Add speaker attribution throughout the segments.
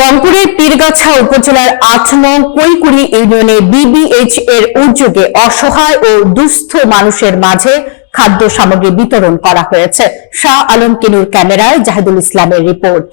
Speaker 1: রংপুরের পীরগাছা উপজেলার আট নং কৈকুড়ি ইউনিয়নে বিবিএইচ এর উদ্যোগে অসহায় ও দুস্থ মানুষের মাঝে খাদ্য সামগ্রী বিতরণ করা হয়েছে। শাহ আলম কিনুর ক্যামেরায় জাহিদুল ইসলামের রিপোর্ট।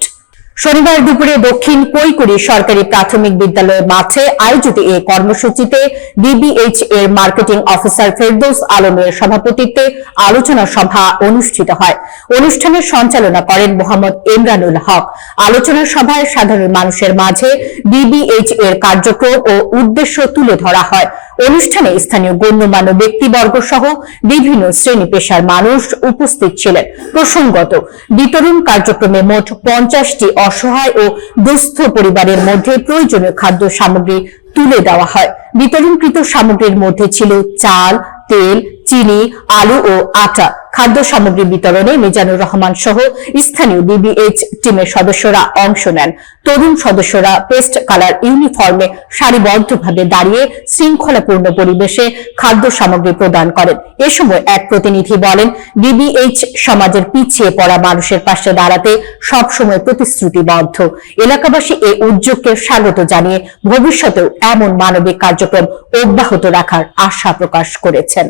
Speaker 1: শনিবার দুপুরে দক্ষিণ কৈকুড়ি সরকারি প্রাথমিক বিদ্যালয়ের মাঠে আয়োজিত এই কর্মসূচিতে ডিবিএইচ এর মার্কেটিং অফিসার ফেরদৌস আলমের সভাপতিত্বে আলোচনা সভা অনুষ্ঠিত হয়। অনুষ্ঠানের সঞ্চালনা করেন মোহাম্মদ ইমরানুল হক। আলোচনা সভায় সাধারণ মানুষের মাঝে ডিবিএইচ এর কার্যক্রম ও উদ্দেশ্য তুলে ধরা হয়। অনুষ্ঠানে স্থানীয় গণ্যমান্য ব্যক্তিবর্গ সহ বিভিন্ন শ্রেণি পেশার মানুষ উপস্থিত ছিলেন। প্রসঙ্গত, বিতরণ কার্যক্রমে মোট পঞ্চাশটি অসহায় ও দুস্থ পরিবারের মধ্যে প্রয়োজনীয় খাদ্য সামগ্রী তুলে দেওয়া হয়। বিতরণকৃত সামগ্রীর মধ্যে ছিল চাল, তেল, চিনি, আলু ও আটা। খাদ্য সামগ্রী বিতরণে মিজানুর রহমান সহ স্থানীয় বিবিএইচ টিমের সদস্যরা অংশ নেন। তরুণ সদস্যরা পেস্ট কালার ইউনিফর্মে সারিবদ্ধভাবে দাঁড়িয়ে শৃঙ্খলাপূর্ণ পরিবেশে খাদ্য সামগ্রী প্রদান করেন। এ সময় এক প্রতিনিধি বলেন বিবিএইচ সমাজের পিছিয়ে পড়া মানুষের পাশে দাঁড়াতে সবসময় প্রতিশ্রুতিবদ্ধ। এলাকাবাসী এই উদ্যোগকে স্বাগত জানিয়ে ভবিষ্যতেও এমন মানবিক কার্যক্রম অব্যাহত রাখার আশা প্রকাশ করেছেন।